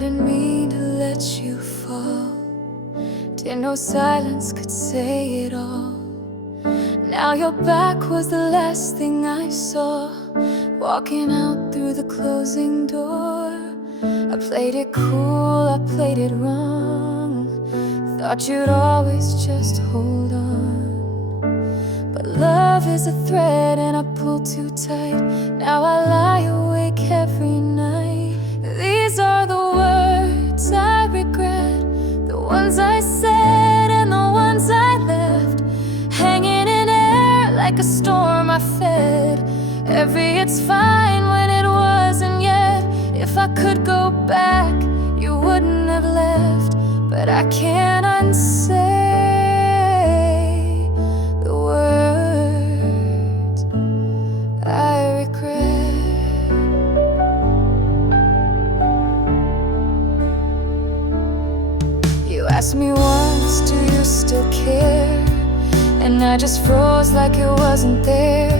didn't mean to let you fall. Didn't know silence could say it all. Now your back was the last thing I saw. Walking out through the closing door. I played it cool, I played it wrong. Thought you'd always just hold on. But love is a thread and I pull too tight. Now I lie awake every night. These are the words I regret, the ones I said and the ones I left, hanging in air like a storm I fed. Every it's fine when it wasn't yet. If I could go back, you wouldn't have left. But I can't unsay the words I regret. You asked me once, do you still care? And I just froze like it wasn't there.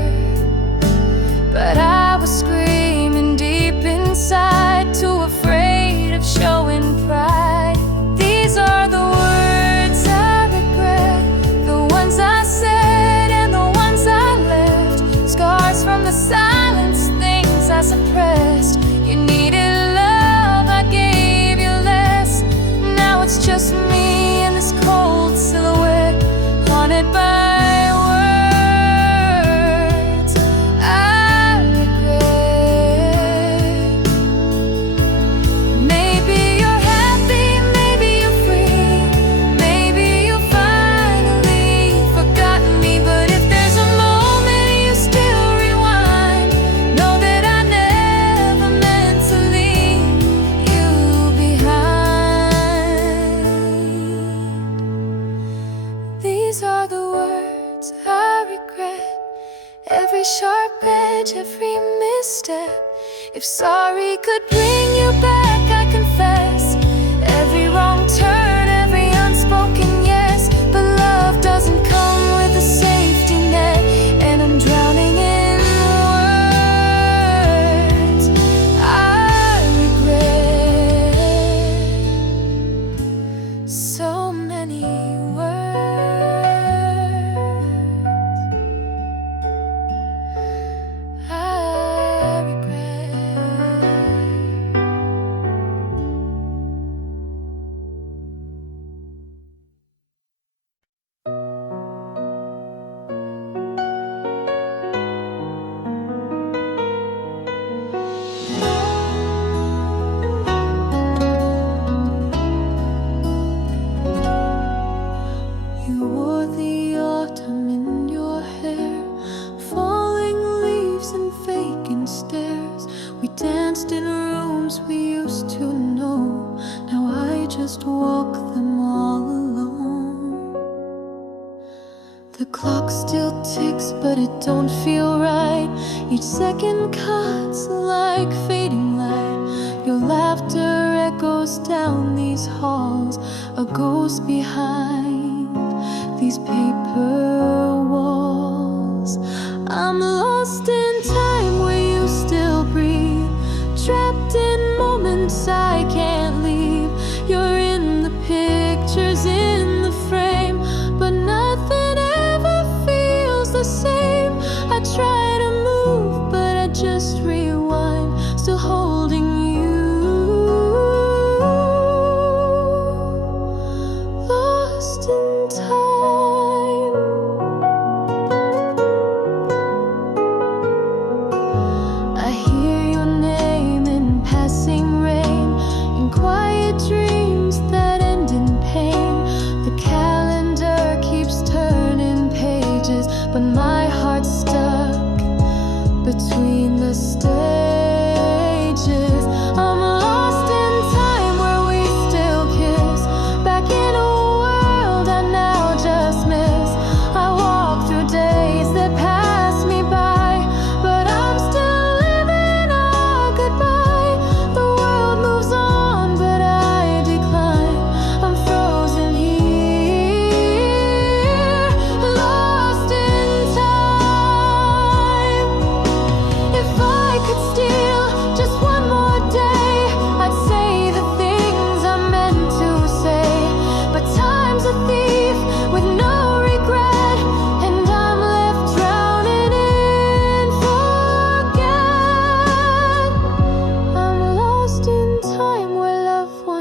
But I was screaming deep inside, too afraid of showing pride. These are the words I regret, the ones I said and the ones I left. Scars from the silence, things I suppressed. You needed love, I gave you less. Now it's just me in this cold silhouette, haunted by every sharp edge, every misstep. If sorry could bring you back, I confess. Every wrong turn, every unspoken yes. But love doesn't come with a safety net, and I'm drowning in words I regret. So many walk them all alone. The clock still ticks, but it don't feel right. Each second cuts like fading light. Your laughter echoes down these halls, a ghost behind these paper walls. I'm lost in time where you still breathe, trapped in moments I can't leave. You're in the pictures in the frame, but nothing ever feels the same. I try to move, but I just rewind, still holding you, lost in time.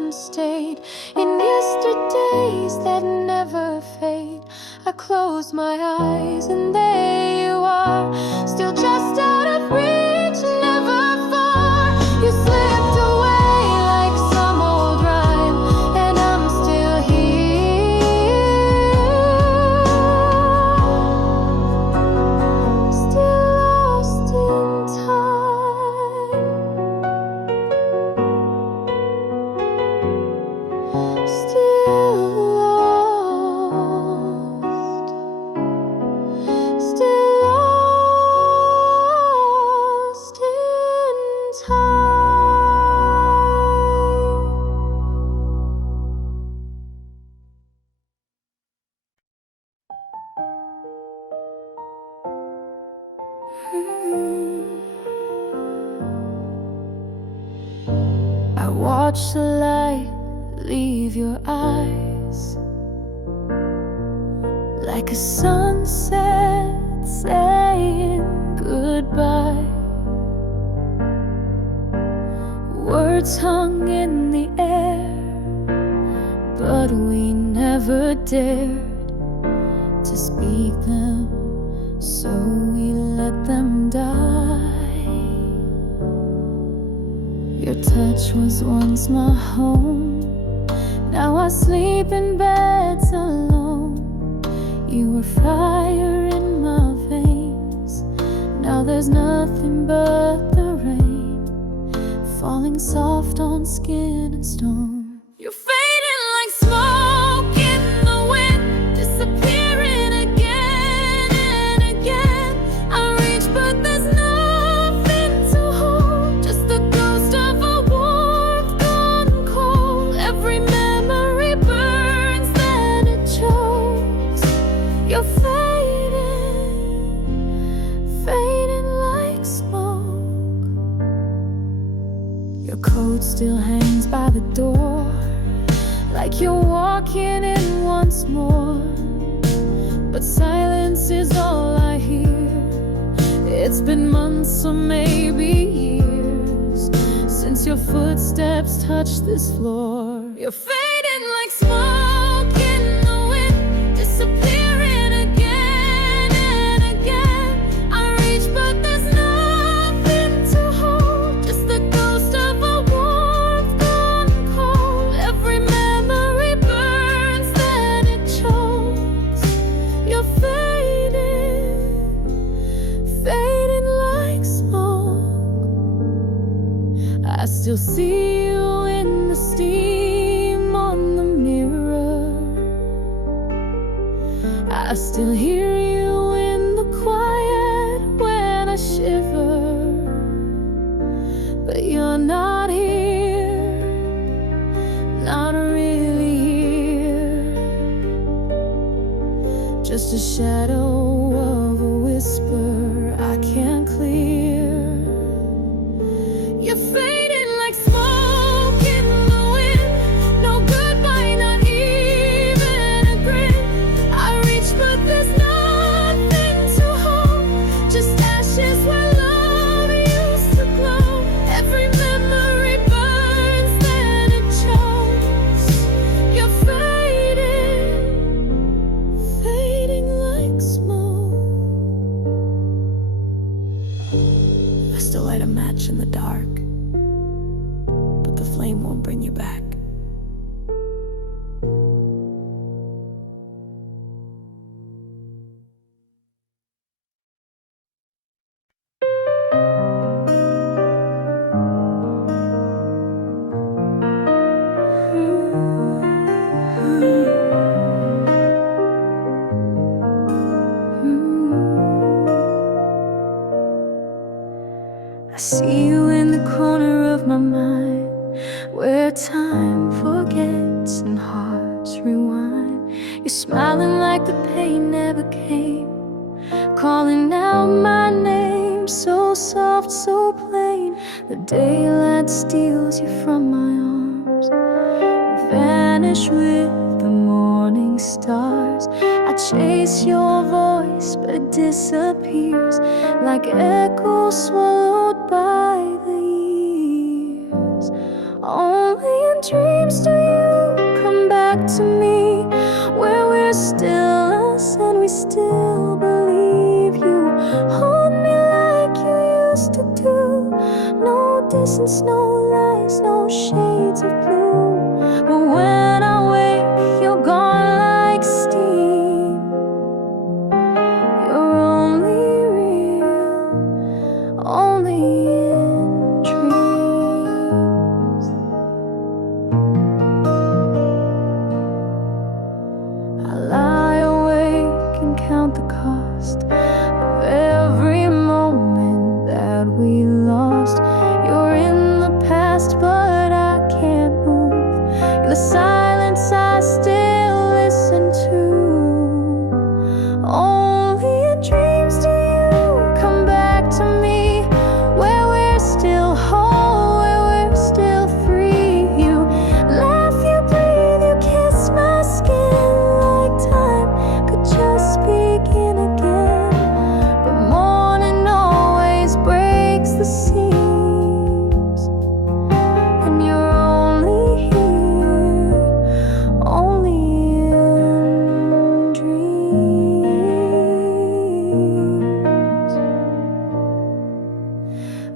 and stayed in yesterdays that never fade. I close my eyes and there you are, still just out of reach, never far. You slipped away like some old rhyme, and I'm still here, still lost in time, still lost, still lost in time. I watch the light leave your eyes like a sunset saying goodbye. Words hung in the air, but we never dared to speak them, so we let them die. Your touch was once my home, now I sleep in beds alone. You were fire in my veins, now there's nothing but the rain falling soft on skin and stone. You're fading like smoke in the wind, disappearing again and again. I reach but there's nothing to hold, just the ghost of a warmth gone cold. Every memory burns, then it chokes. You're fading like smoke. Your coat still hangs by the door, like you're walking in once more. But silence is all I hear. It's been months or maybe years since your footsteps touched this floor. You're fading like smoke in the wind, disappearing again and again. I reach but there's nothing to hold, just the ghost of a warmth gone cold. Every memory burns, then it chokes. You're fading like smoke. I still see you in the steam on the mirror. I still hear you in the quiet when I shiver. But you're not here, not really here. Just a shadow of a whisper I can't clear. You're fading like smoke in the wind, no goodbye, not even a grin. I reach but there's nothing to hold, just ashes where love used to glow. Every memory burns, then it chokes. You're fading like smoke. I still light a match in the dark, but the flame won't bring you back. I see you in the corner of my mind, where time forgets and hearts rewind. You're smiling like the pain never came, calling out my name, so soft, so plain. The daylight steals you from my arms, vanish with the morning stars. I chase your voice, but it disappears like echoes swallowed by the years. Only Only in dreams do you come back to me, where we're still us and we still believe you. Hold me like you used to do. No distance, no lies, no shades of blue. But when I wake, you're gone like steam. You're only real, only in dreams. I lie awake and count the cost of every moment that we lost. You're in the past, but I can't move. In the silence I still listen to. Only in dreams do you come back to me, where we're still whole, where we're still free. You laugh, you breathe, you kiss my skin like time could just begin again. But morning always breaks the seams, and you're only here, only in dreams.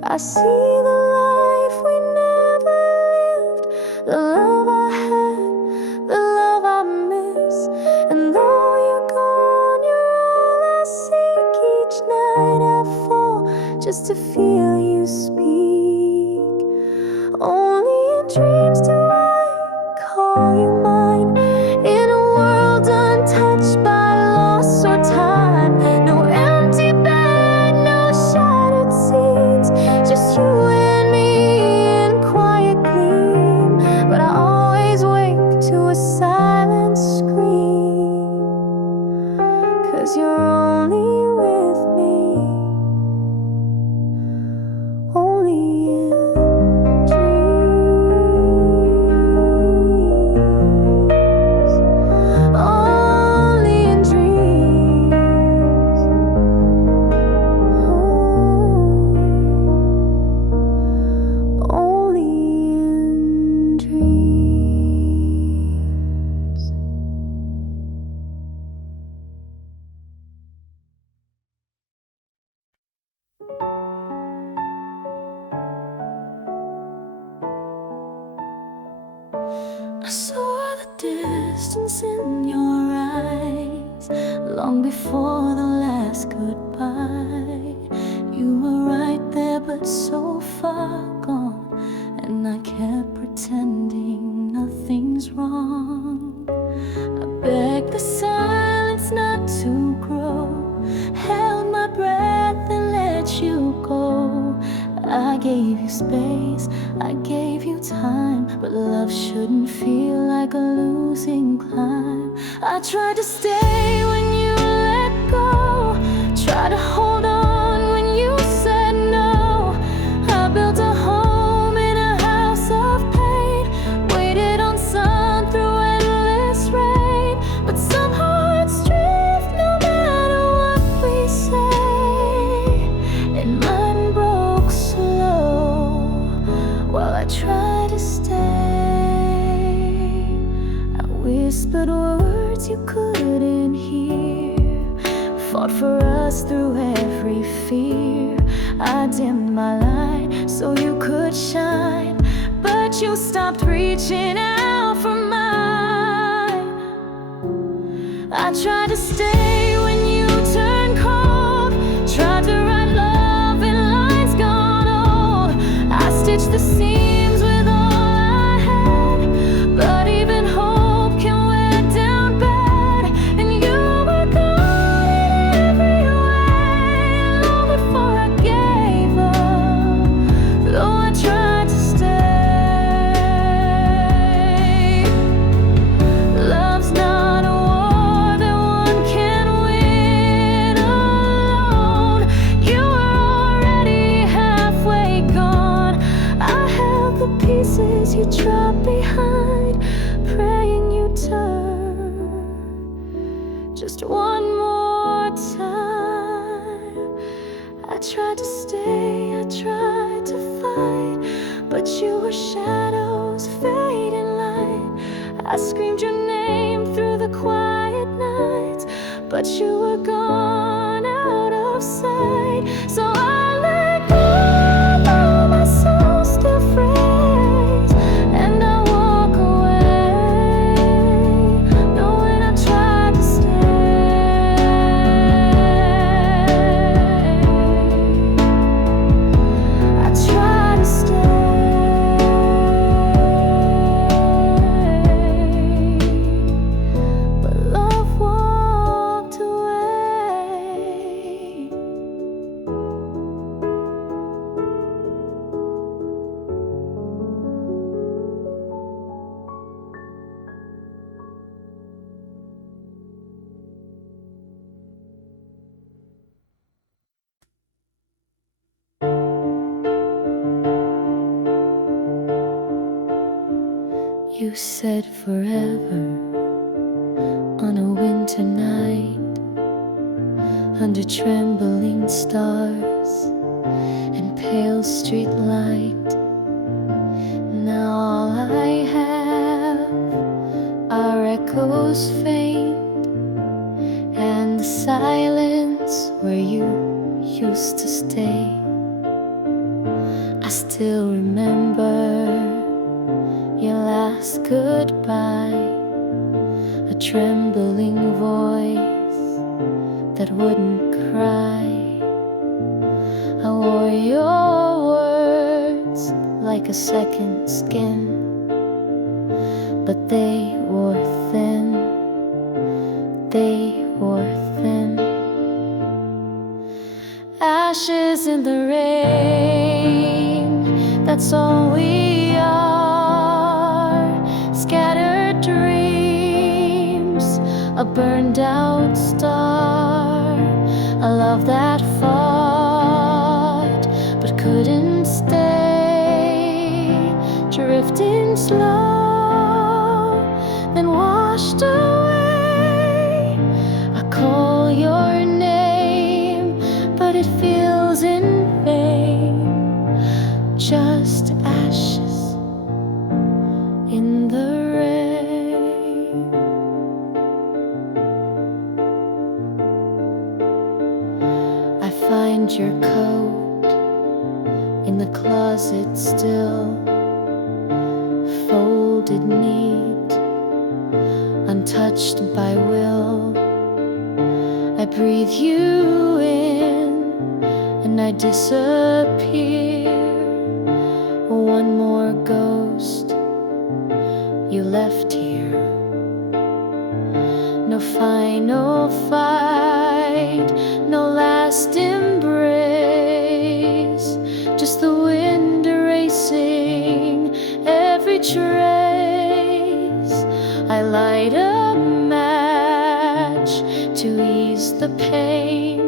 I see the life we never lived, the love I had, the love I miss. And though you're gone, you're all I seek. Each night I fall just to feel you speak. Only in dreams do I call you mine, in a world untouched by loss or time. No empty bed, no shattered scenes, just you and me in quiet gleam. But I always wake to a silent scream, 'cause you're only with me, only in dreams, only in dreams, only in dreams. I saw the distance in your eyes long before the last goodbye. You were right there, but so far gone, and I kept pretending nothing's wrong. I begged the silence not to grow, held my breath and let you go. I gave you space, I gave you time, but love shouldn't feel like a losing climb. I tried to stay when you let go, tried to hold on when you said no. I built a home in a house of pain, waited on sun through endless rain. But some hearts drift no matter what we say, and mine broke slow while I tried to stay. I whispered words you couldn't hear, fought for us through every fear. I dimmed my light so you could shine, but you stopped reaching out for mine. I tried to stay when you turned cold, tried to write love in lines gone old. I stitched the seams with all I had, but even hope can wear down bad. And you were gone in every way, long before I gave up, though I tried to stay. Love's not a war that one can win alone. You were already halfway gone. I held the pieces you dropped behind, praying you'd turn just one more time. I tried to stay, I tried to fight, but you were shadows. I screamed your name through the quiet nights, but you were gone out of sight. So I let go, though my soul still frays, and I walk away, knowing I tried to stay. I tried to stay, but love walked away. You said forever on a winter night, under trembling stars and pale street light. Now all I have are echoes faint, and the silence where you used to stay. I still remember your last goodbye, a trembling voice that wouldn't cry. I wore your words like a second skin, but they wore thin, they wore thin. Ashes in the rain, that's all we are. Scattered dreams, a burned out star, a love that fought but couldn't stay, drifting slow, then washed away. I call your name, but it feels in vain, just ashes in the rain. I find your coat in the closet still, folded neat, untouched by will. I breathe you in and I disappear. One more ghost you left here. No final fight, no last embrace, just the wind erasing every trace. I light a match to ease the pain,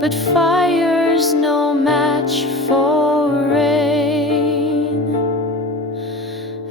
but fire's no match for rain.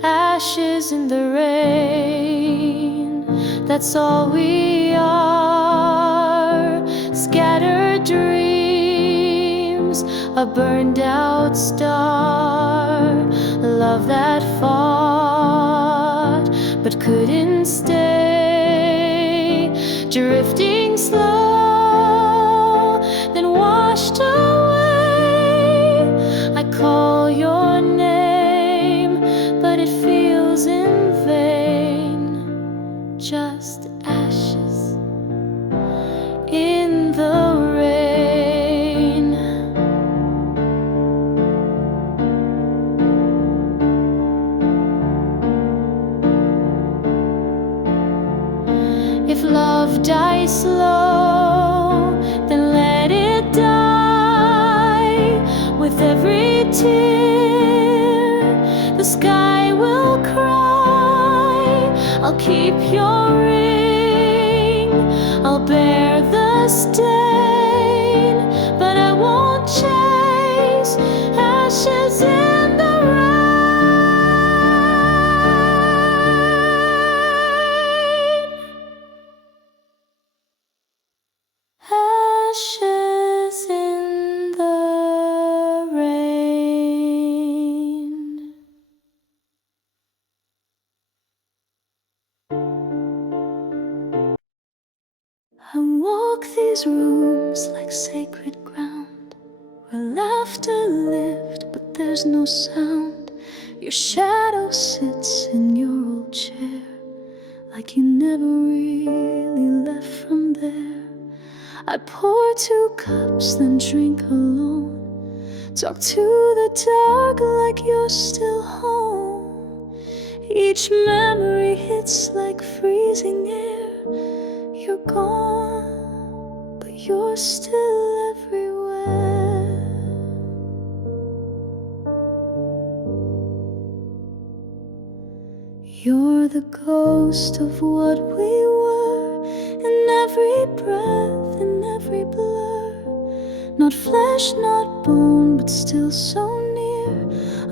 Ashes in the rain, that's all we are. Scattered dreams, a burned out star, love that fought but couldn't stay, drifting slow, then washed away. I call your name, but it feels in vain, just ashes in the rain. If love dies slow, then let it die. With every tear, the sky will cry. I'll keep your ring, I'll bear the stain, but I won't chase ashes in the rain. Ashes in the rain. these rooms like sacred ground, where laughter lived but there's no sound. Your shadow sits in your old chair, like you never really left from there. I pour 2 cups, then drink alone. Talk to the dark like you're still home. Each memory hits like freezing air. You're gone, but you're still everywhere. You're the ghost of what we were, in every breath, in every blur. Not flesh, not bone, but still so near.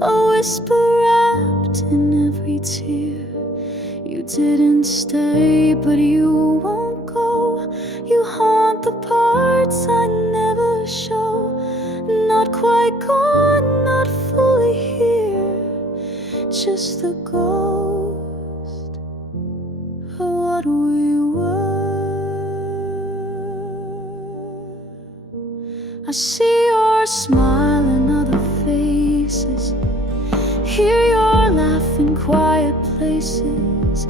A whisper wrapped in every tear. You didn't stay, but you won't go. You haunt the parts I never show. Not quite gone, not fully here, just the ghost of what we were. I see your smile in other faces, hear your laugh in quiet places.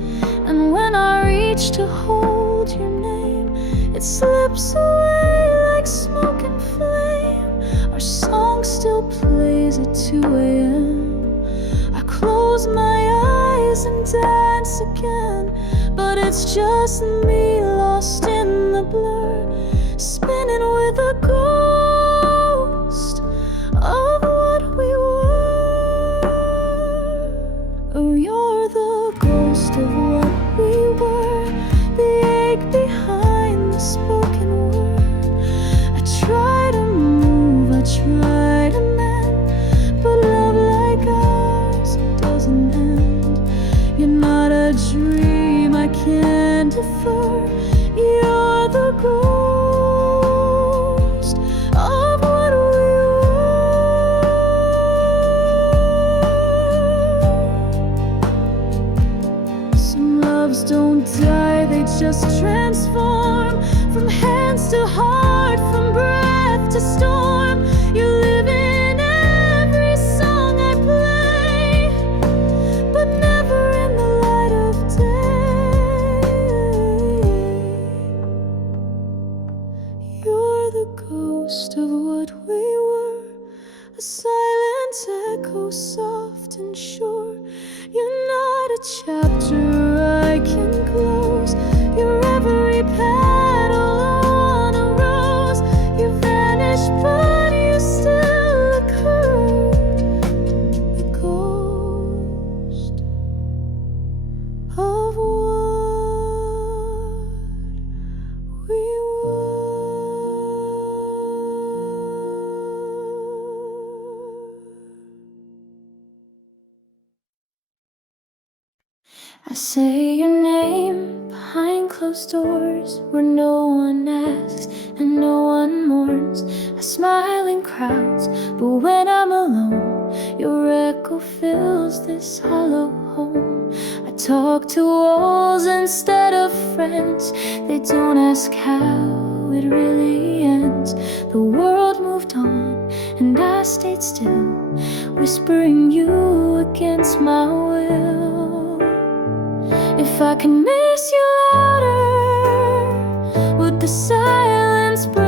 And when I reach to hold your name, it slips away like smoke and flame. Our song still plays at 2 a.m. I close my eyes and dance again, but it's just me lost in the blur, spinning with a ghost of what we were. Oh, you're the ghost of what we were, the ache behind the spoken word. I try to move, I try to mend, but love like ours doesn't end. You're not a dream I can't defer. You're the ghost of what we were. Some loves don't die, they just transform, from hands to heart, from breath to storm. You live in every song I play, but never in the light of day. You're the ghost of what we were, a silent echo, soft and sure. You're not a chapter I can close. You're every petal on a rose. You vanished, but you still occur. The ghost of what we were. I say your name behind closed doors, where no one asks and no one mourns. I smile in crowds, but when I'm alone, your echo fills this hollow home. I talk to walls instead of friends. They don't ask how it really ends. The world moved on and I stayed still, whispering you against my will. If I could miss you louder, would the silence break?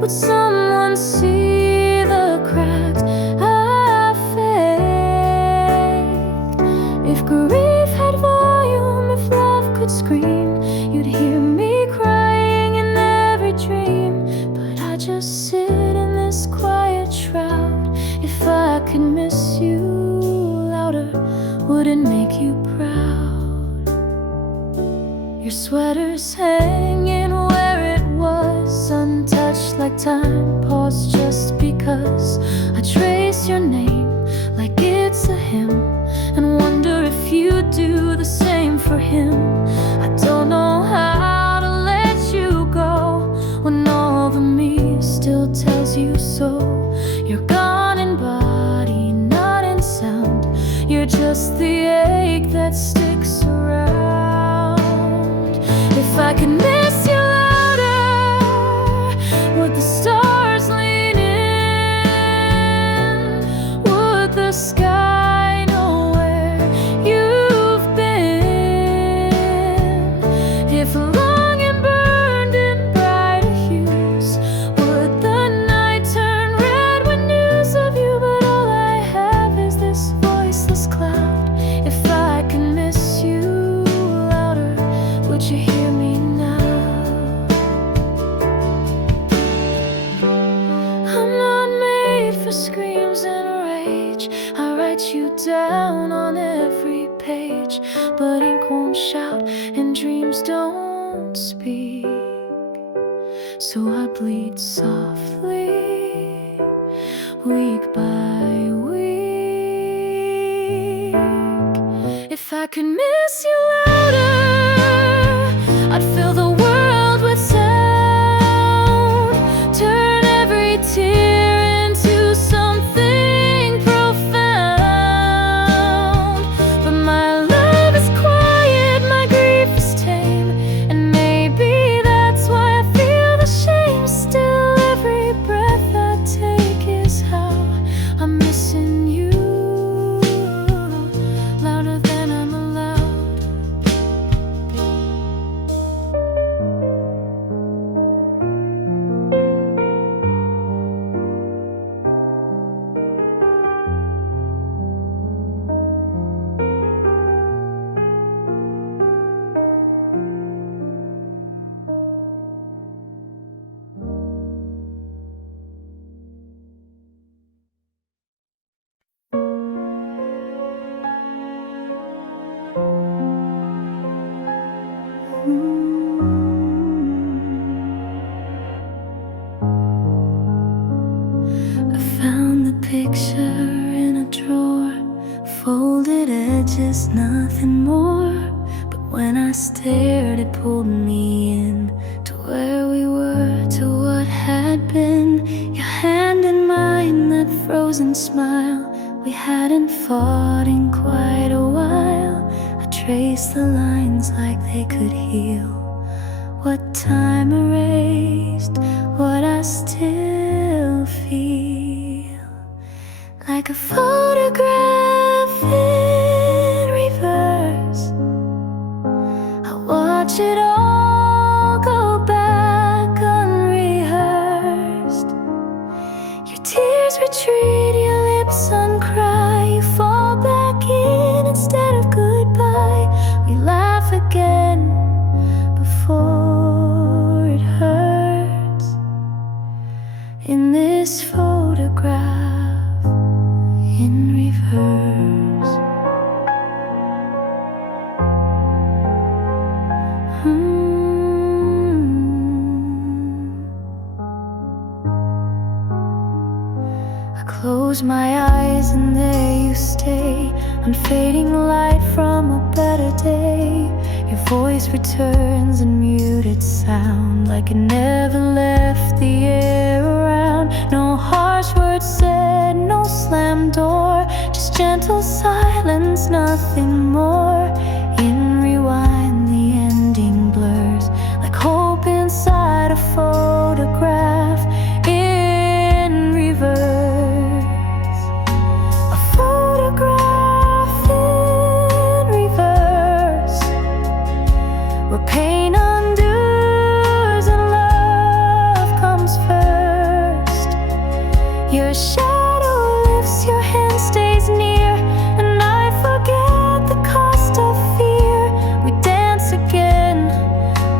Would someone see the cracks I faked? If grief had volume, if love could scream, you'd hear me crying in every dream. But I just sit in this quiet shroud. If I could miss you louder, would it make you proud? Your sweater's hanging where it was, untouched like time paused just because. I trace your name like it's a hymn, and wonder if you do the same for him. I don't know how to let you go when all of me still tells you so. You're gone in body, not in sound. You're just the ache that sticks around. If I could miss you age. I write you down on every page, but ink won't shout and dreams don't speak. So I bleed softly, week by week. If I could miss you louder, I'd fill the world with sound, turn every tear into something profound. But my love is quiet, my grief is tame, and maybe that's why I feel the shame. Still every breath I take is how I'm missing you, louder than I'm allowed. I found the picture in a drawer, folded edges, nothing more. But when I stared, it pulled me in to where we were, to what had been. Your hand in mine, that frozen smile. We hadn't fought in quite a while. I traced the lines like they could heal what time erased, what I still feel. Like a photograph in reverse, I watch it all go back unrehearsed. Your tears retreat, your lips uncry. You fall back in instead of goodbye. We laugh again before it hurts. In this photograph in reverse. I close my eyes and there you stay, unfading light from a better day. Your voice returns in muted sound, like it never left the air around. No harsh words said, no slammed door, just gentle silence, nothing more. In rewind, the ending blurs, like hope inside a photograph in reverse. A photograph in reverse, where pain undoes and love comes first. Your shadow lifts, your hand stays near, and I forget the cost of fear. We dance again,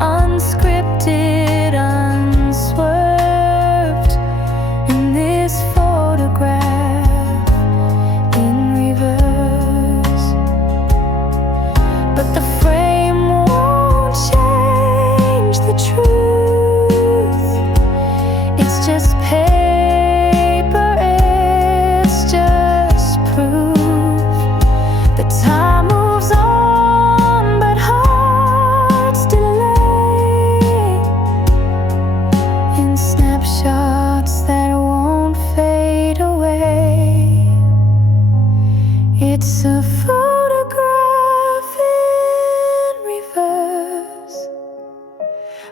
unscripted, unswerved, in this photograph in reverse. But the frame won't change the truth. It's just paper, it's just proof that time moves on, but hearts delay in snapshots that won't fade away. It's a photograph in reverse,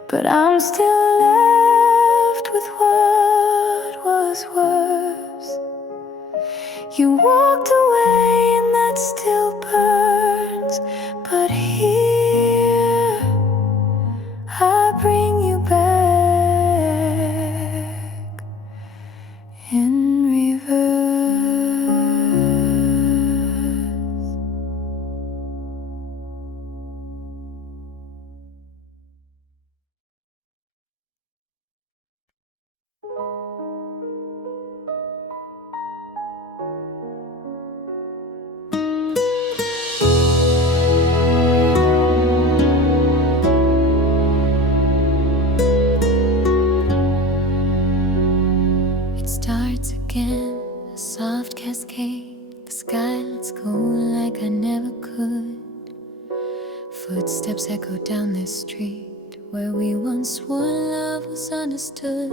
but I'm still left with what was worse. You walked away and that still burns, but here I bring you back in reverse. sky, let's go like I never could. Footsteps echo down this street where we once swore love was understood.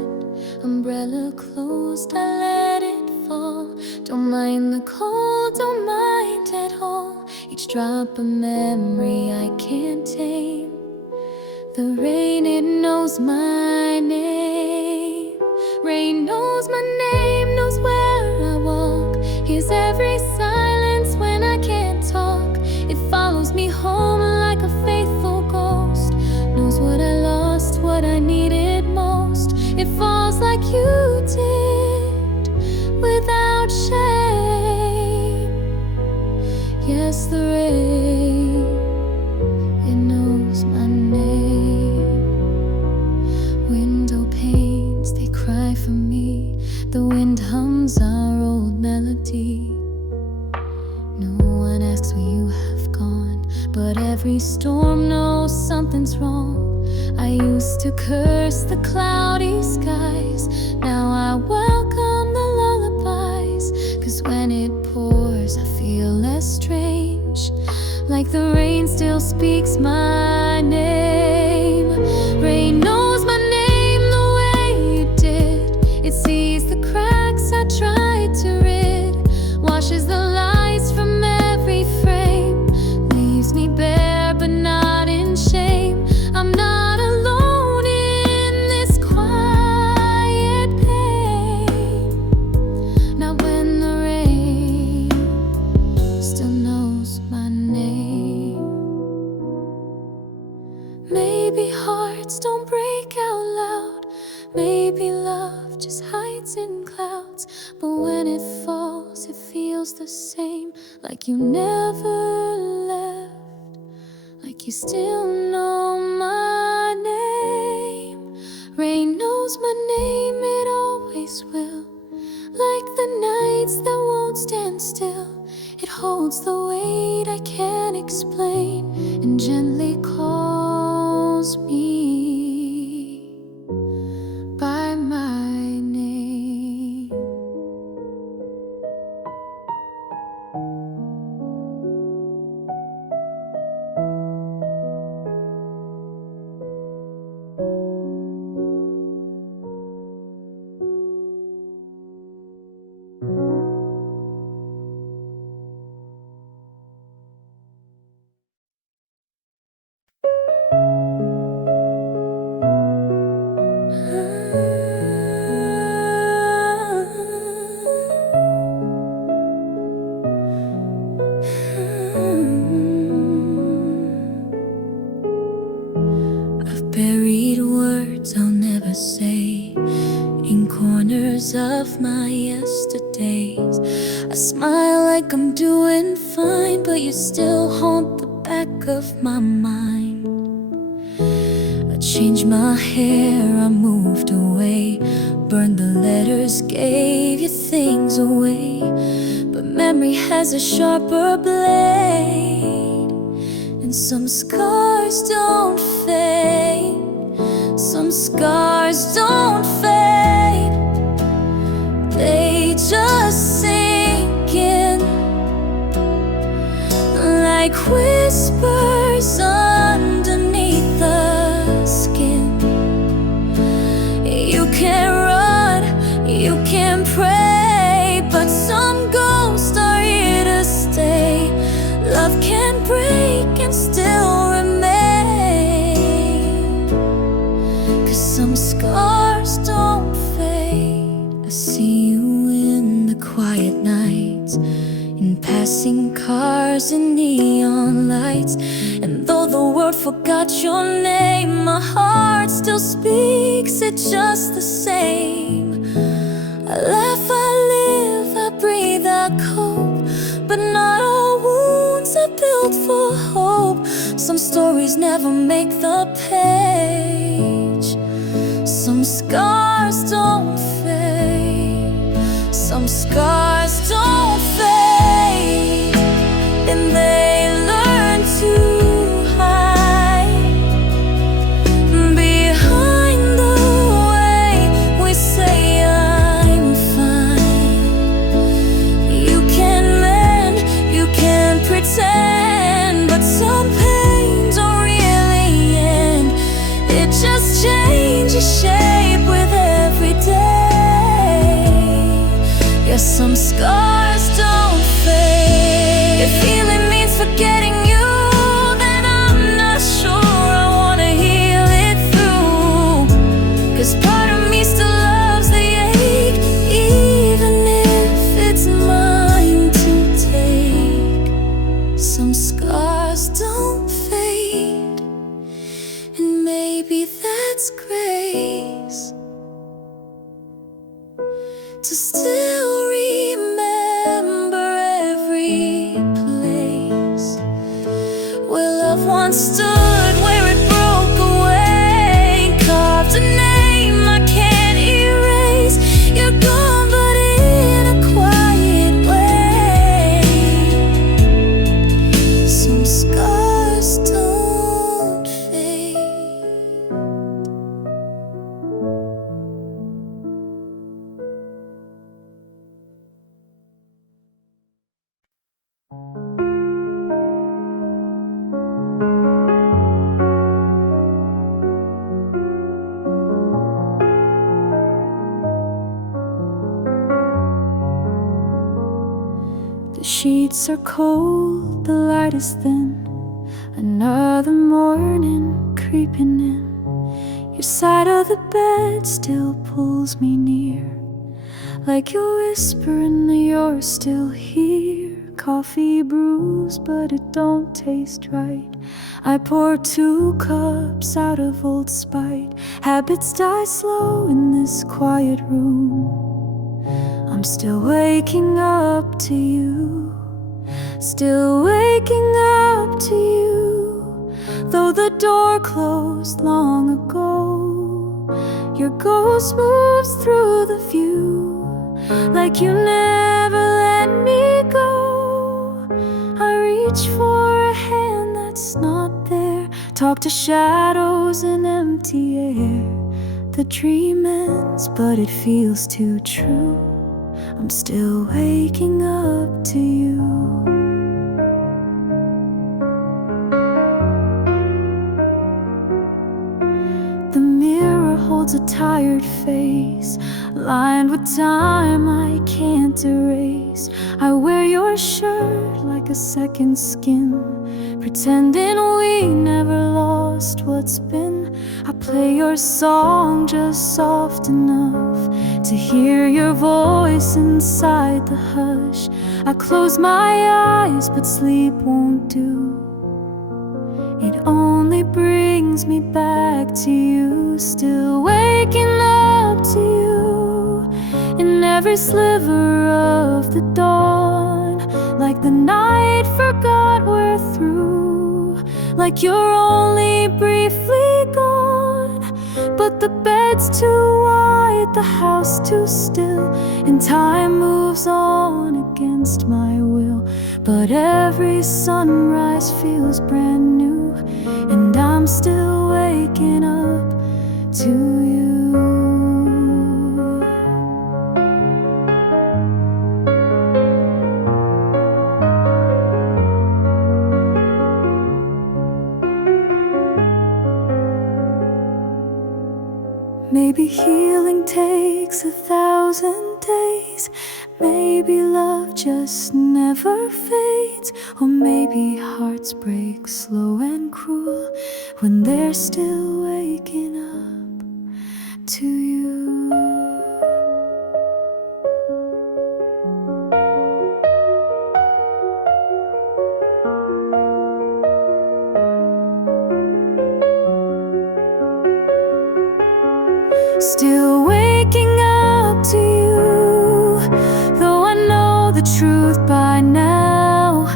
Umbrella closed, I let it fall. Don't mind the cold, don't mind at all. Each drop a memory I can't tame. The rain, it knows my name. Rain knows my name, knows where I walk. Hears every silence when I can't talk. It follows me home like a faithful ghost. Knows what I lost, what I needed most. It falls like you did, without shame. Yes, the rain, it knows my name. Window panes, they cry for me. The wind hums our old melody. No one asks where you have gone, but every storm knows something's wrong. I used to curse the cloudy skies. Now I welcome the lullabies. 'Cause when it pours, I feel less strange, like the rain still speaks my name. Rain knows my name the way you did. It sees the cracks I tried to rid, washes the lights from every frame, leaves me bare but not in shame. I'm not alone in this quiet pain. Not when the rain still knows my name. Maybe hearts don't break out loud. Maybe love just hides in clouds. But when it falls, it feels the same, like you never left, like you still know my name. Rain knows my name, it always will. Like the nights that won't stand still, it holds the weight I can't explain and gently calls me by my name. I've buried words I'll never say in corners of my yesterdays. I smile like I'm doing fine, but you still haunt the back of my mind. I changed my hair, I moved away, burned the letters, gave you things away. But memory has a sharper blade, and some scars don't fade. Some scars don't fade, they just sink in like whispers underneath the skin. You can't run, you can't pray, but some ghosts are here to stay. Love can break and still remain, 'cause some scars don't fade. I see you in the quiet nights, in passing cars and neon lights. And though the world forgot your name, my heart still speaks it just the same. I laugh, I live, I breathe, I cope, but not all wounds are built for hope. Some stories never make the page. Some scars don't fade. Some scars don't fade, and they learn to hide behind the way we say I'm fine. You can mend If healing means forgetting you, then I'm not sure I wanna heal it through. 'Cause part of me still loves the ache, even if it's mine to take. Some scars don't fade, and maybe that's grace. To still remember every place where love once stood, where it broke away, carved a name I can't erase. You're gone, but in a quiet way. Some scars don't fade. The sheets are cold, the light is thin. Another morning creeping in. Your side of the bed still pulls me near, like you're whispering that you're still here. Coffee brews, but it don't taste right. I pour 2 cups out of old spite. Habits die slow in this quiet room. I'm still waking up to you, still waking up to you. Though the door closed long ago, your ghost moves through the view, like you never let me go. I reach for a hand that's not there, talk to shadows in empty air. The dream ends, but it feels too true. I'm still waking up to you. The mirror holds a tired face, lined with time I can't erase. I wear your shirt like a second skin, pretending we never lost what's been. I play your song just soft enough to hear your voice inside the hush. I close my eyes, but sleep won't do. It only brings me back to you, still waking up to you. In every sliver of the dawn, like the night forgot we're through, like you're only briefly gone. But the bed's too wide, the house too still, and time moves on against my will. But every sunrise feels brand new, and I'm still waking up to you. Maybe healing takes 1,000 days. Maybe love just never fades. Or maybe hearts break slow and cruel when they're still waking up to you. Still waking up to you, though I know the truth by now.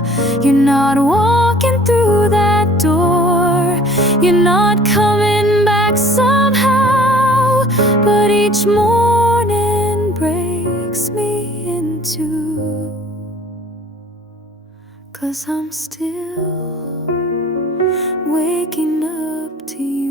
You're not walking through that door, you're not coming back somehow. But each morning breaks me in two, 'cause I'm still waking up to you.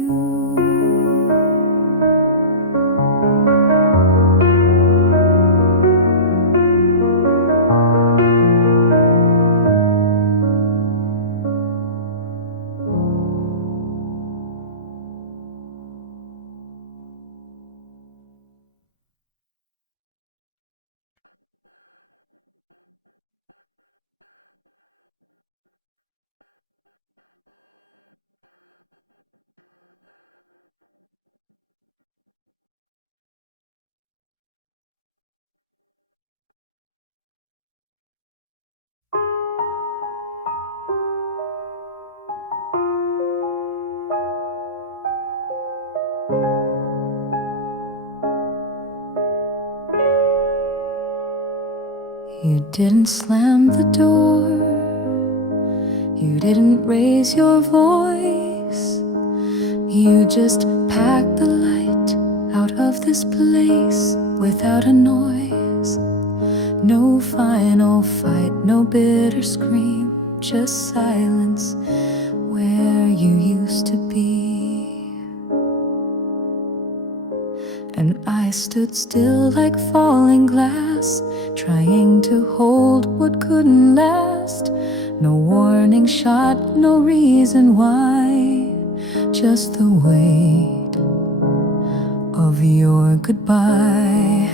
didn't slam the door, you didn't raise your voice. You just packed the light out of this place without a noise. No final fight, no bitter scream, just silence where you used to be. And I stood still like falling glass, trying to hold what couldn't last. No warning shot, no reason why, just the weight of your goodbye.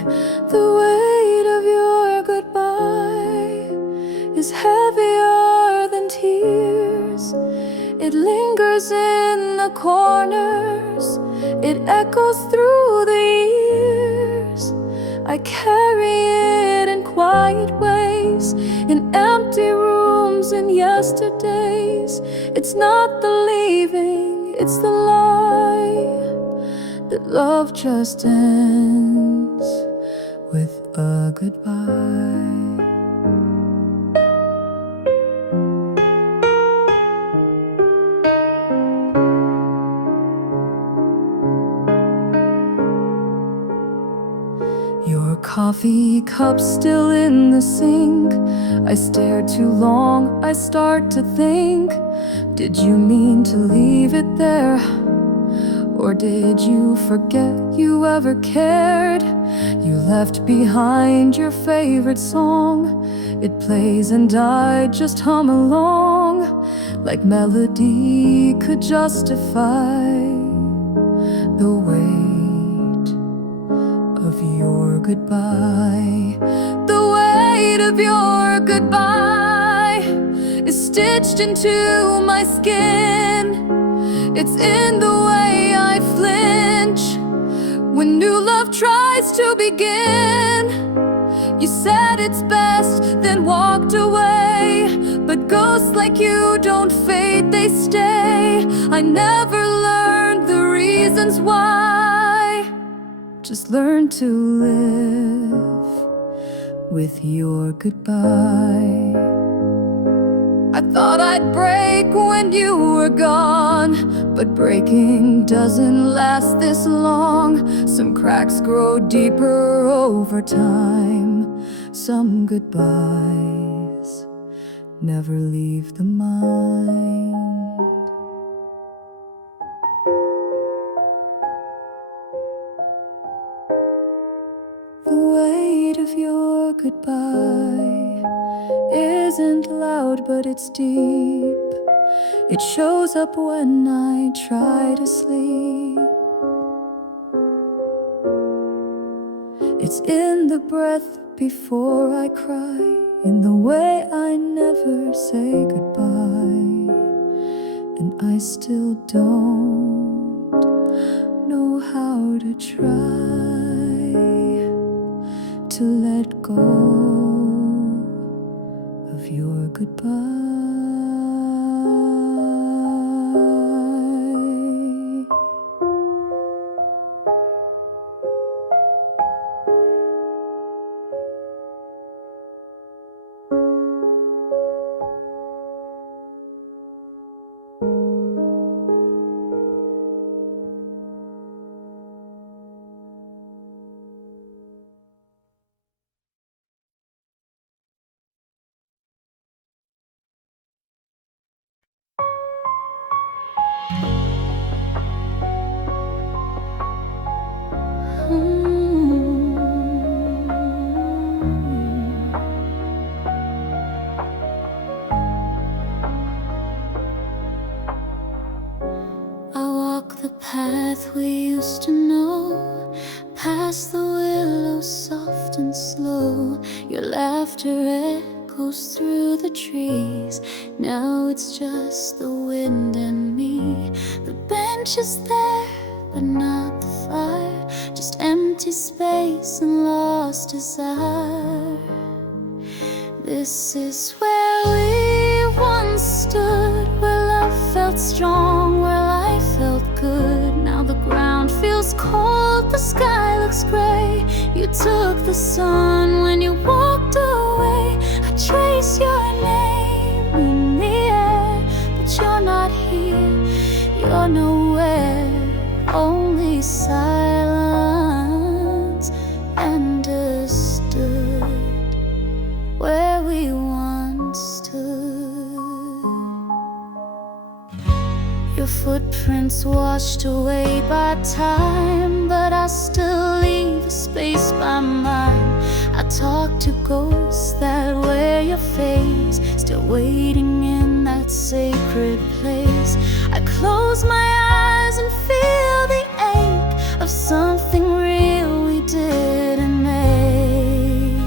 The weight of your goodbye is heavier than tears. It lingers in the corners, it echoes through the years. I carry it in quiet ways, in empty rooms, in yesterdays. It's not the leaving, it's the lie, that love just ends with a goodbye. Your coffee cup still in the sink. I stare too long, I start to think, did you mean to leave it there? Or did you forget you ever cared? You left behind your favorite song. It plays and I just hum along, like melody could justify the weight of your goodbye. The weight of your goodbye is stitched into my skin. It's in the way I flinch when new love tries to begin. You said it's best, then walked away. But ghosts like you don't fade, they stay. I never learned the reasons why, just learn to live with your goodbye. I thought I'd break when you were gone, but breaking doesn't last this long. Some cracks grow deeper over time. Some goodbyes never leave the mind. The weight of your goodbye isn't loud, but it's deep. It shows up when I try to sleep. It's in the breath before I cry, in the way I never say goodbye. And I still don't know how to try to let go of your goodbye. The path we used to know, past the willows soft and slow. Your laughter echoes through the trees. Now it's just the wind and me. The bench is there, but not the fire. Just empty space and lost desire. This is where we once stood, where love felt strong, where life felt good. Now the ground feels cold, the sky looks gray. You took the sun when you walked away. You're nowhere, only silence, understood where we once stood. Your footprints washed away by time, but I still leave a space by mine. I talk to ghosts that wear your face, still waiting in that sacred place. I close my eyes and feel the ache of something real we didn't make.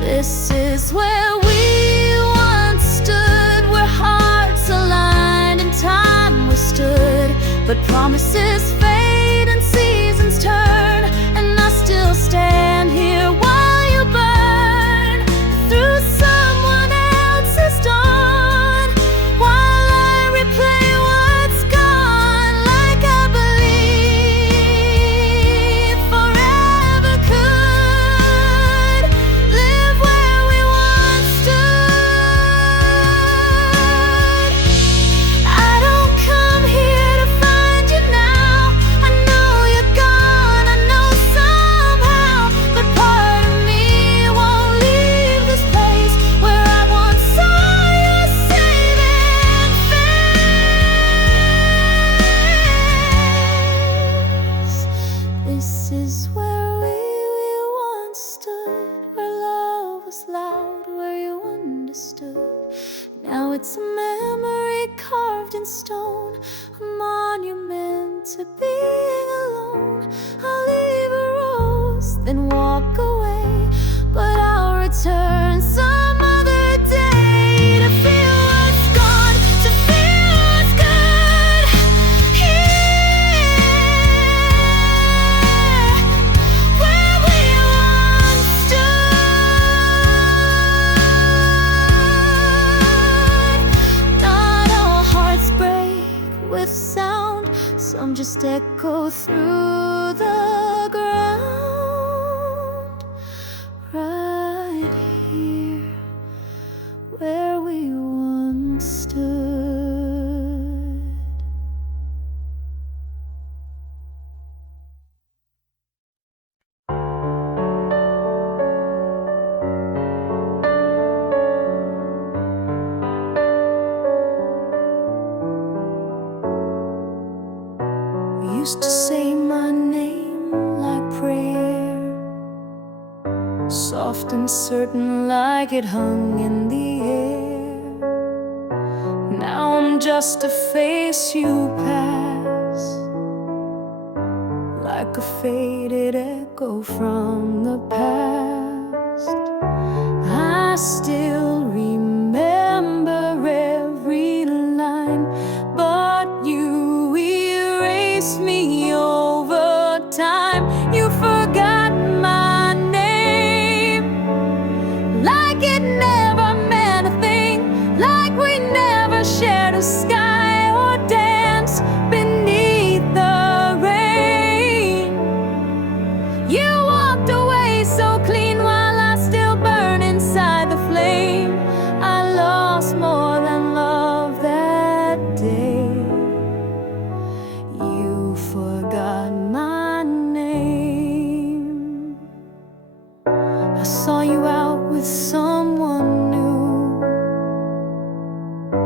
This is where we once stood, where hearts aligned and time withstood. But promises fade and seasons turn, and I still stand here while you burn through someone else's dawn, while I replay what's gone, like I believe forever could live where we once stood. I don't come here to find you now. I know you're gone, I know somehow, but part of me won't leave this place where I once saw your saving face. This is where we once stood, where love was loud, where you understood. Now it's a memory carved in stone, a monument to being alone. I'll leave a rose, then walk away, but I'll return some other day to feel what's gone, to feel what's good here, where we once stood. Not all hearts break with sound, some just echo through the ground. Right here, where we once stood. You used to say my name like prayer, soft and certain like it hung in the air. Now I'm just a face you pass, like a faded echo from the past. I still remember every line, but you erased me over time. You forgot my name, like it never meant a thing, like we never shared a sky or danced beneath the rain. You walked away so clean while I still burn inside the flame. I lost more than love that day. You forgot my name. I saw you out with someone new. You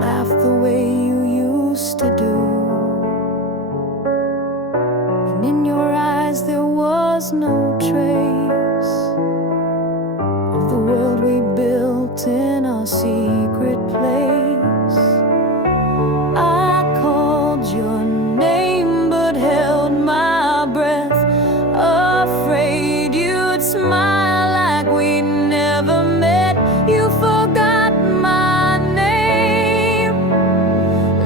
laughed the way you used to do, and in your eyes there was no trace of the world we built in our secret place. I called your name but held my breath, afraid you'd smile like we'd never met. You forgot my name,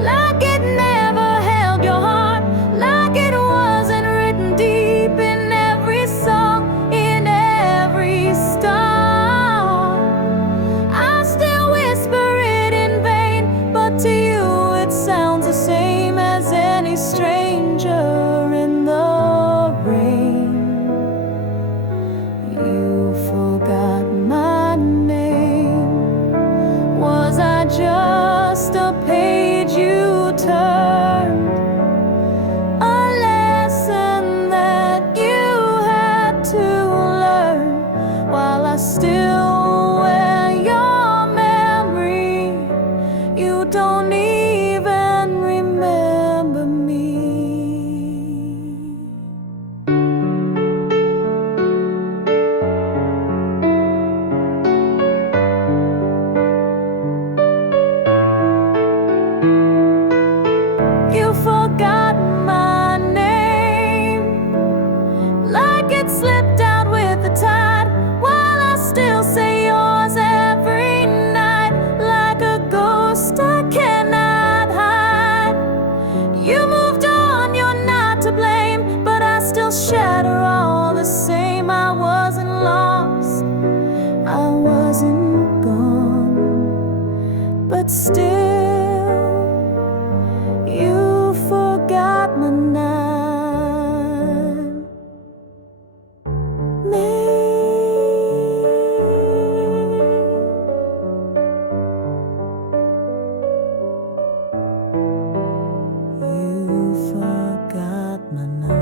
like it never held your heart, like it wasn't written deep in every song, in every star. I still whisper it in vain, but to you it sounds the same as any stranger in the rain. You forgot my name. Was I just a page you turned? forgot my number.